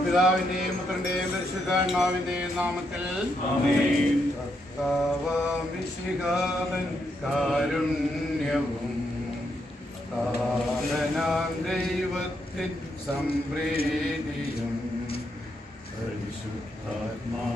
പിതാവിന്റെയും പുത്രന്റെയും പരിശുദ്ധാത്മാവിന്റെയും നാമത്തിൽ കർത്താവാമിഷികാതൻ കാരുണ്യവും താതനാം ദൈവത്തിൻ സംപ്രീതിയും പരിശുദ്ധാത്മാ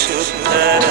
should let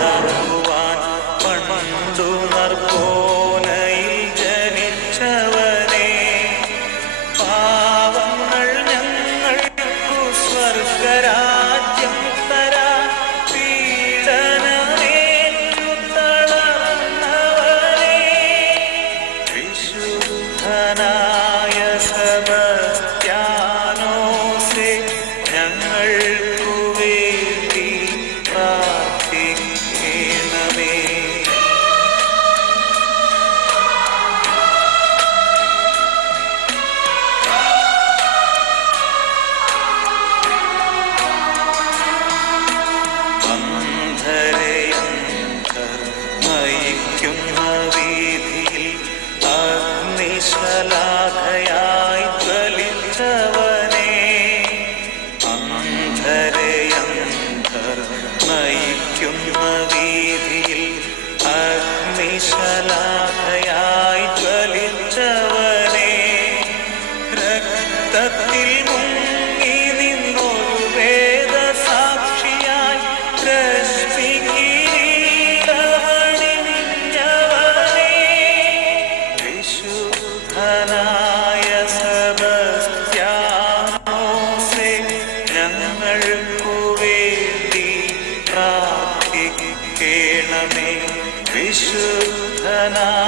അന്ധരയന്തർ നയിക്കുന്ന വീതിയിൽ അഗ്നിശലാഖയായി ഞങ്ങൾക്കു വേണ്ടി പ്രാർത്ഥിക്കണമേ. വിശുദ്ധനായ